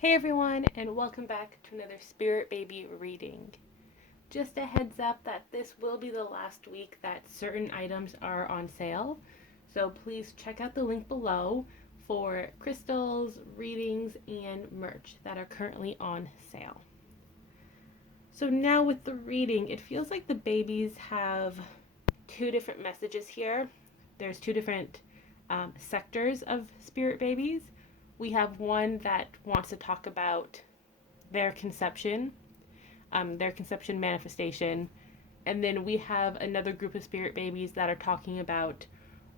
Hey everyone, and welcome back to another Spirit Baby reading. Just a heads up that this will be the last week that certain items are on sale, so please check out the link below for crystals, readings, and merch that are currently on sale. So now with the reading, it feels like the babies have two different messages here. There's two different sectors of spirit babies. We have one that wants to talk about their conception manifestation, and then we have another group of spirit babies that are talking about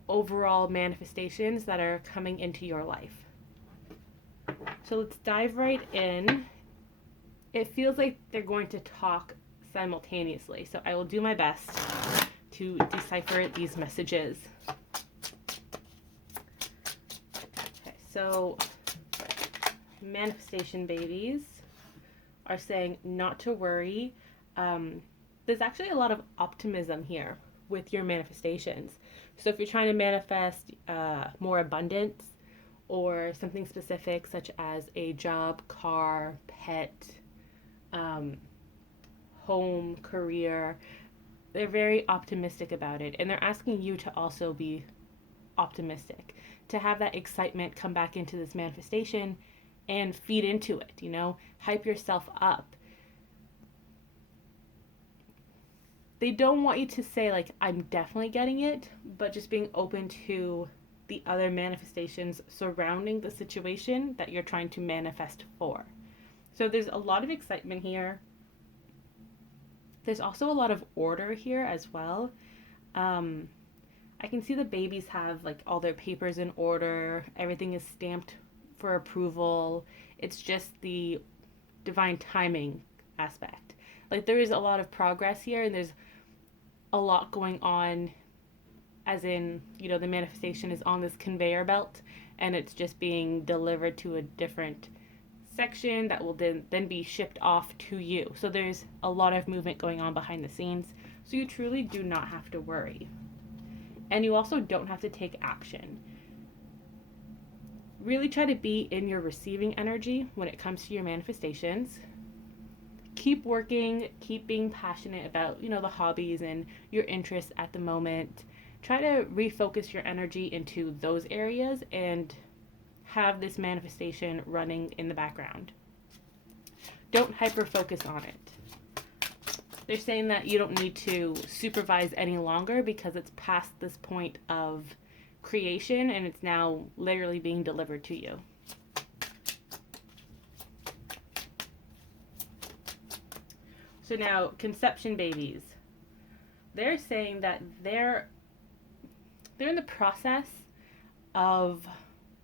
overall manifestations that are coming into your life. So let's dive right in. It feels like they're going to talk simultaneously, so I will do my best to decipher these messages. Okay, so manifestation babies are saying not to worry. There's actually a lot of optimism here with your manifestations. So if you're trying to manifest more abundance or something specific, such as a job, car, pet, home, career, they're very optimistic about it. And they're asking you to also be optimistic, to have that excitement come back into this manifestation and feed into it, hype yourself up. They don't want you to say, like, I'm definitely getting it, but just being open to the other manifestations surrounding the situation that you're trying to manifest for. So there's a lot of excitement here. There's also a lot of order here as well. I can see the babies have like all their papers in order, everything is stamped for approval. It's just the divine timing aspect. Like there is a lot of progress here, and there's a lot going on, as in, the manifestation is on this conveyor belt and it's just being delivered to a different section that will then be shipped off to you. So there's a lot of movement going on behind the scenes. So you truly do not have to worry. And you also don't have to take action. Really try to be in your receiving energy when it comes to your manifestations. Keep working, keep being passionate about, the hobbies and your interests at the moment. Try to refocus your energy into those areas and have this manifestation running in the background. Don't hyper focus on it. They're saying that you don't need to supervise any longer because it's past this point of creation and it's now literally being delivered to you. So now, conception babies. They're saying that they're in the process of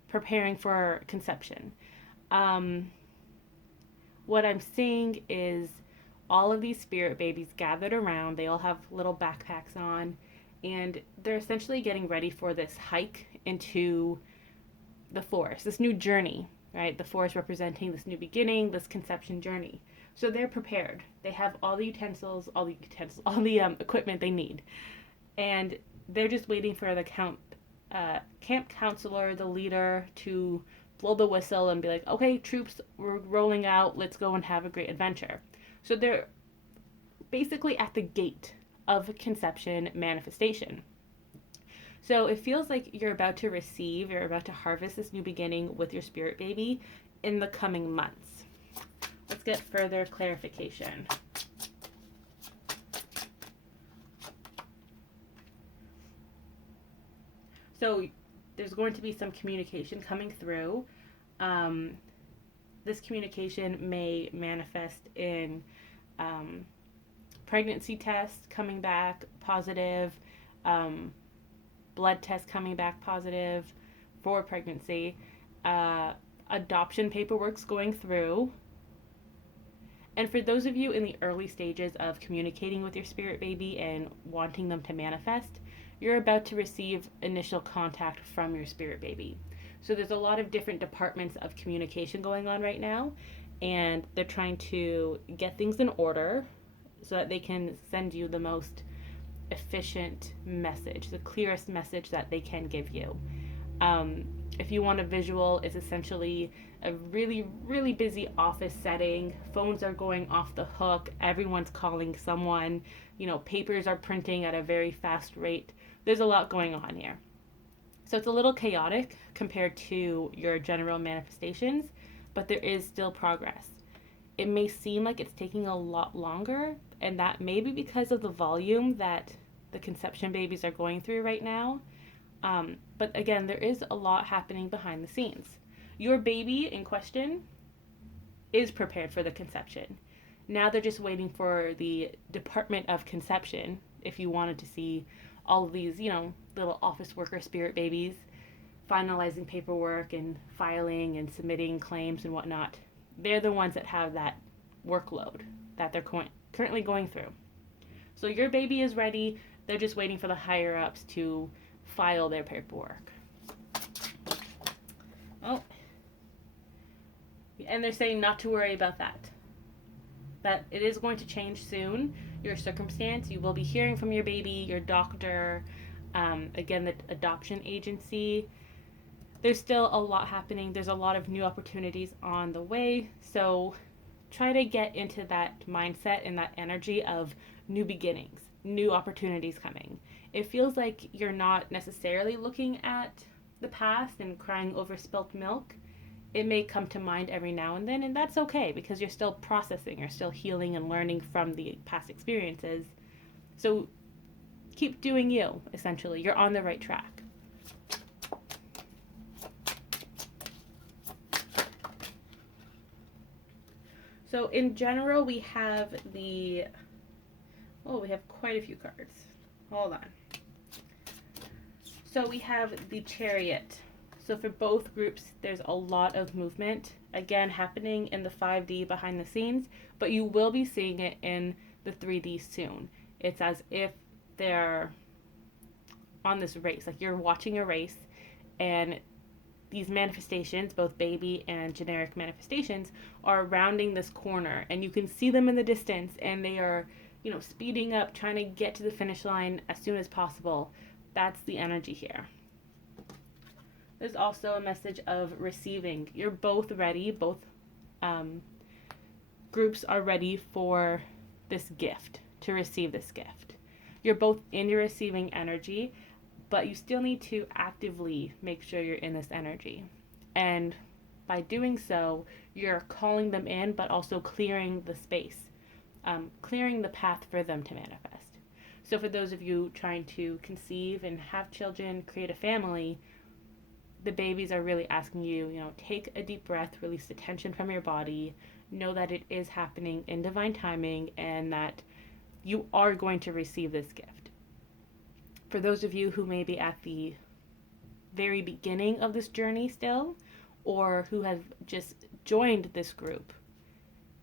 preparing for conception. What I'm seeing is all of these spirit babies gathered around. They all have little backpacks on, and they're essentially getting ready for this hike into the forest, this new journey, right? The forest representing this new beginning, this conception journey. So they're prepared. They have all the equipment they need, and they're just waiting for the camp counselor, the leader, to blow the whistle and be like, okay, troops, we're rolling out. Let's go and have a great adventure. So they're basically at the gate of conception manifestation. So it feels like you're about to harvest this new beginning with your spirit baby in the coming months. Let's get further clarification. So there's going to be some communication coming through. This communication may manifest in pregnancy tests coming back positive, blood tests coming back positive for pregnancy, adoption paperwork's going through. And for those of you in the early stages of communicating with your spirit baby and wanting them to manifest, you're about to receive initial contact from your spirit baby. So there's a lot of different departments of communication going on right now, and they're trying to get things in order so that they can send you the most efficient message, the clearest message that they can give you. If you want a visual, it's essentially a really, really busy office setting. Phones are going off the hook. Everyone's calling someone. Papers are printing at a very fast rate. There's a lot going on here. So it's a little chaotic compared to your general manifestations, but there is still progress. It may seem like it's taking a lot longer, and that may be because of the volume that the conception babies are going through right now. But again, there is a lot happening behind the scenes. Your baby in question is prepared for the conception. Now they're just waiting for the Department of Conception, if you wanted to see all of these, little office worker spirit babies finalizing paperwork and filing and submitting claims and whatnot. They're the ones that have that workload that they're currently going through. So your baby is ready. They're just waiting for the higher ups to file their paperwork. Oh. And they're saying not to worry about that. That it is going to change soon, your circumstance. You will be hearing from your baby, your doctor, again, the adoption agency. There's still a lot happening. There's a lot of new opportunities on the way. So try to get into that mindset and that energy of new beginnings, new opportunities coming. It feels like you're not necessarily looking at the past and crying over spilt milk. It may come to mind every now and then, and that's okay because you're still processing, you're still healing and learning from the past experiences. So keep doing you, essentially. You're on the right track. So in general, we have we have quite a few cards. Hold on. So we have the Chariot. So for both groups, there's a lot of movement, again, happening in the 5D behind the scenes, but you will be seeing it in the 3D soon. It's as if they're on this race, like you're watching a race, and these manifestations, both baby and generic manifestations, are rounding this corner, and you can see them in the distance, and they are, speeding up, trying to get to the finish line as soon as possible. That's the energy here. There's also a message of receiving. You're both ready. Both groups are ready for this gift, to receive this gift. You're both in your receiving energy, but you still need to actively make sure you're in this energy. And by doing so, you're calling them in, but also clearing the space, clearing the path for them to manifest. So for those of you trying to conceive and have children, create a family, the babies are really asking you, take a deep breath, release the tension from your body, know that it is happening in divine timing and that you are going to receive this gift. For those of you who may be at the very beginning of this journey still, or who have just joined this group,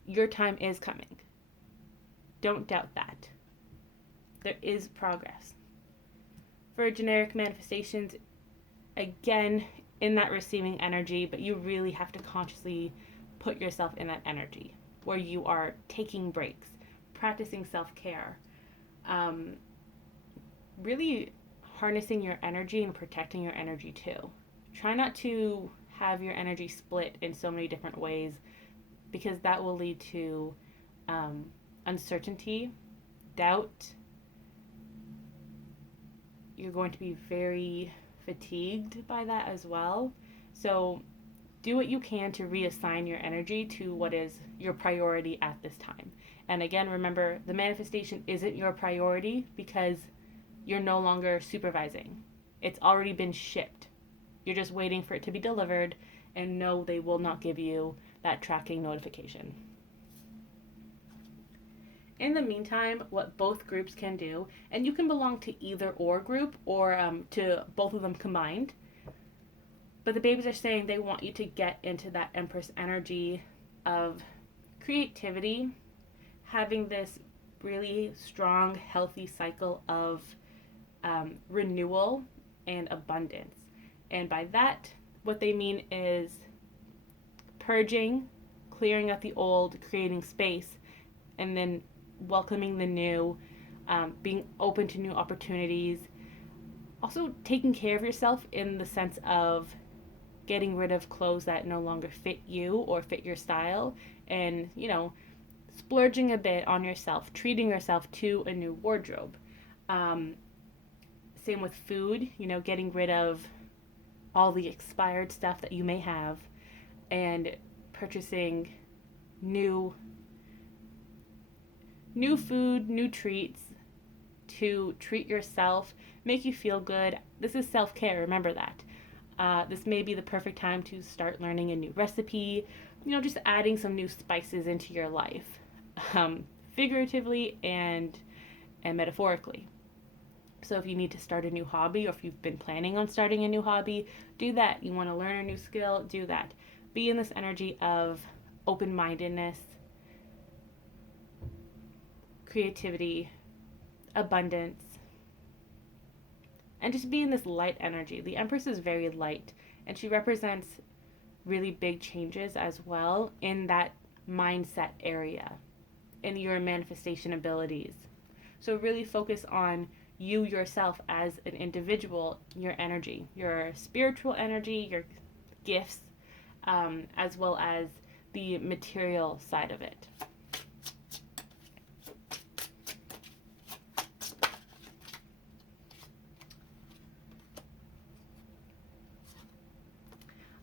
your time is coming. Don't doubt that. There is progress. For generic manifestations, again, in that receiving energy, but you really have to consciously put yourself in that energy where you are taking breaks, practicing self-care, really harnessing your energy and protecting your energy too. Try not to have your energy split in so many different ways because that will lead to uncertainty, doubt. You're going to be very fatigued by that as well. So do what you can to reassign your energy to what is your priority at this time. And again, remember, the manifestation isn't your priority because you're no longer supervising. It's already been shipped. You're just waiting for it to be delivered, and no, they will not give you that tracking notification. In the meantime, what both groups can do, and you can belong to either or group or to both of them combined, but the babies are saying they want you to get into that Empress energy of creativity, having this really strong, healthy cycle of renewal and abundance. And by that, what they mean is purging, clearing out the old, creating space, and then welcoming the new, being open to new opportunities. Also taking care of yourself in the sense of getting rid of clothes that no longer fit you or fit your style, and, splurging a bit on yourself, treating yourself to a new wardrobe. Um, Same with food, getting rid of all the expired stuff that you may have and purchasing new new food, new treats to treat yourself, make you feel good. This is self-care, remember that. This may be the perfect time to start learning a new recipe, just adding some new spices into your life, figuratively and metaphorically. So if you need to start a new hobby, or if you've been planning on starting a new hobby, do that. You want to learn a new skill, do that. Be in this energy of open-mindedness, creativity, abundance, and just be in this light energy. The Empress is very light, and she represents really big changes as well in that mindset area, in your manifestation abilities. So really focus on you yourself as an individual, your energy, your spiritual energy, your gifts, as well as the material side of it.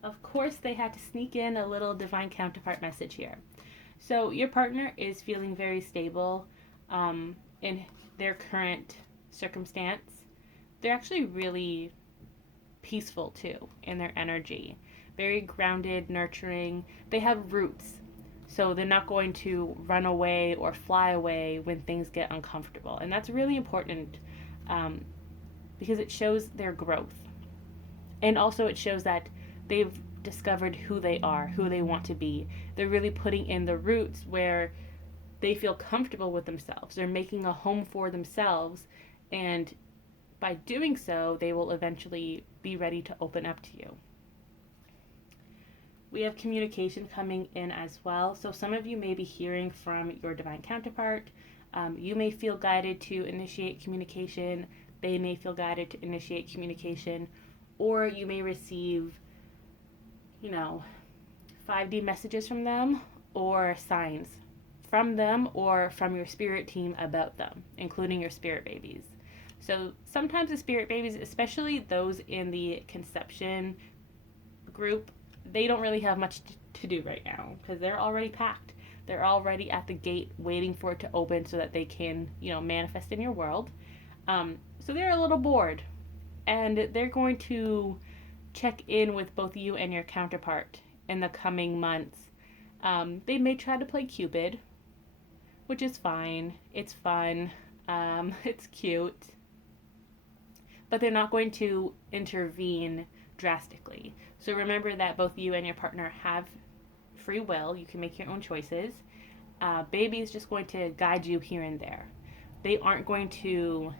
Of course, they had to sneak in a little divine counterpart message here. So your partner is feeling very stable in their current circumstance. They're actually really peaceful too in their energy. Very grounded, nurturing. They have roots. So they're not going to run away or fly away when things get uncomfortable. And that's really important because it shows their growth. And also it shows that they've discovered who they are, who they want to be. They're really putting in the roots where they feel comfortable with themselves. They're making a home for themselves, and by doing so, they will eventually be ready to open up to you. We have communication coming in as well. So some of you may be hearing from your divine counterpart. You may feel guided to initiate communication. They may feel guided to initiate communication. Or you may receive 5D messages from them, or signs from them, or from your spirit team about them, including your spirit babies. So sometimes the spirit babies, especially those in the conception group, they don't really have much to do right now because they're already packed. They're already at the gate waiting for it to open so that they can, manifest in your world. So they're a little bored, and they're going to check in with both you and your counterpart in the coming months. They may try to play Cupid, which is fine. It's fun. It's cute. But they're not going to intervene drastically. So remember that both you and your partner have free will. You can make your own choices. Baby is just going to guide you here and there. They aren't going to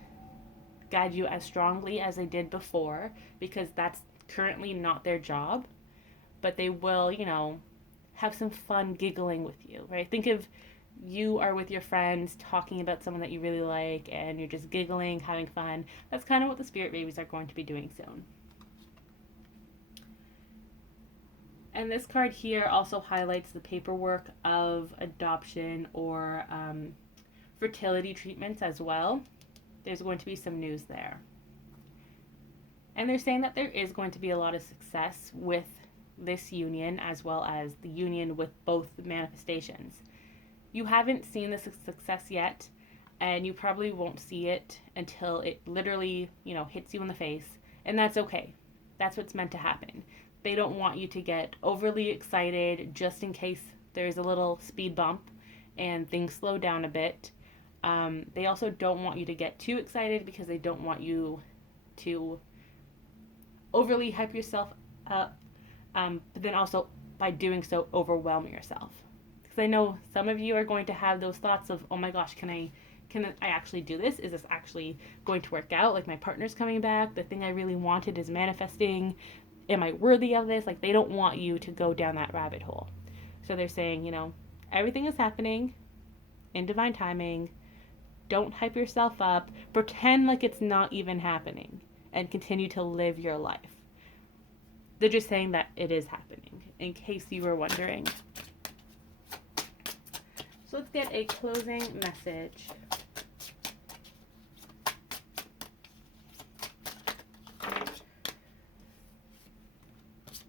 guide you as strongly as they did before, because that's currently not their job, but they will, have some fun giggling with you, right? Think of you are with your friends talking about someone that you really like, and you're just giggling, having fun. That's kind of what the spirit babies are going to be doing soon. And this card here also highlights the paperwork of adoption or fertility treatments as well. There's going to be some news there. And they're saying that there is going to be a lot of success with this union, as well as the union with both manifestations. You haven't seen the success yet, and you probably won't see it until it literally, hits you in the face. And that's okay. That's what's meant to happen. They don't want you to get overly excited just in case there's a little speed bump and things slow down a bit. They also don't want you to get too excited because they don't want you to overly hype yourself up, but then also by doing so overwhelm yourself. Because I know some of you are going to have those thoughts of, oh my gosh, can I actually do this? Is this actually going to work out? Like, my partner's coming back, the thing I really wanted is manifesting. Am I worthy of this? Like, they don't want you to go down that rabbit hole. So they're saying, everything is happening in divine timing. Don't hype yourself up. Pretend like it's not even happening and continue to live your life. They're just saying that it is happening, in case you were wondering. So let's get a closing message.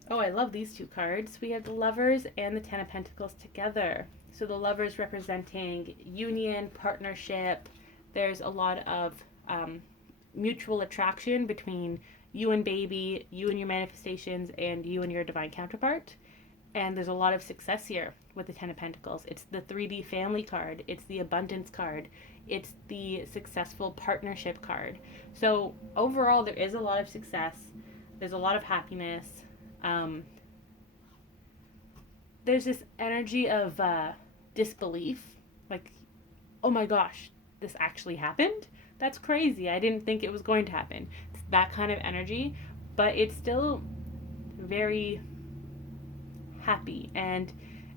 Oh, I love these two cards. We have the Lovers and the Ten of Pentacles together. So the Lovers representing union, partnership. There's a lot of mutual attraction between you and baby, you and your manifestations, and you and your divine counterpart. And there's a lot of success here with the Ten of Pentacles. It's the 3D family card. It's the abundance card. It's the successful partnership card. So overall, there is a lot of success. There's a lot of happiness. There's this energy of disbelief. Like, oh my gosh, this actually happened? That's crazy. I didn't think it was going to happen. It's that kind of energy, but it's still very happy and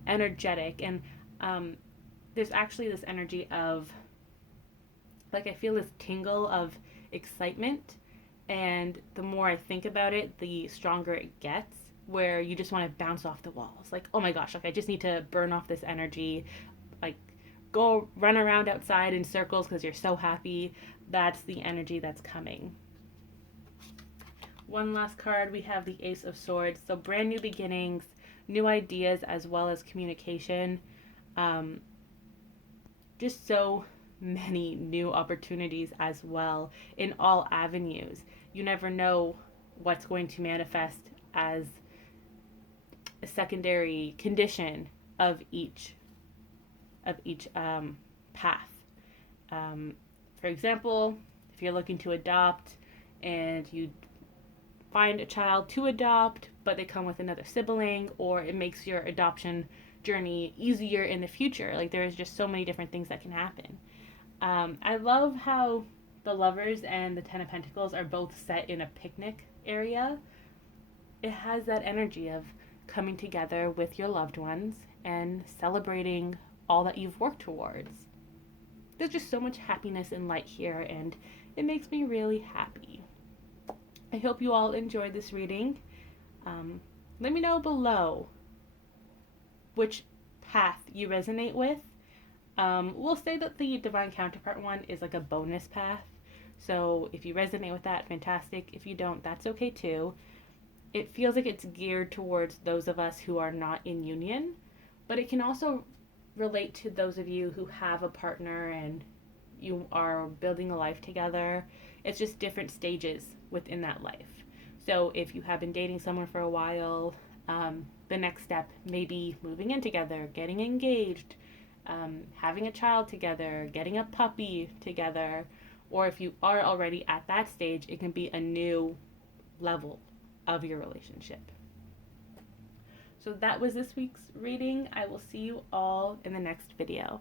energetic. And there's actually this energy of, like, I feel this tingle of excitement. And the more I think about it, the stronger it gets, where you just want to bounce off the walls. Like, oh my gosh, like I just need to burn off this energy. Like, go run around outside in circles because you're so happy. That's the energy that's coming. One last card, we have the Ace of Swords. So brand new beginnings, new ideas, as well as communication. Just so many new opportunities as well in all avenues. You never know what's going to manifest as a secondary condition of each path. For example, if you're looking to adopt and you find a child to adopt, but they come with another sibling, or it makes your adoption journey easier in the future. Like, there's just so many different things that can happen. I love how the Lovers and the Ten of Pentacles are both set in a picnic area. It has that energy of coming together with your loved ones and celebrating all that you've worked towards. There's just so much happiness and light here, and it makes me really happy. I hope you all enjoyed this reading. Let me know below which path you resonate with. We'll say that the divine counterpart one is like a bonus path. So if you resonate with that, fantastic. If you don't, that's okay too. It feels like it's geared towards those of us who are not in union, but it can also relate to those of you who have a partner and you are building a life together. It's just different stages within that life. So if you have been dating someone for a while, the next step may be moving in together, getting engaged, having a child together, getting a puppy together, or if you are already at that stage, it can be a new level of your relationship. So that was this week's reading. I will see you all in the next video.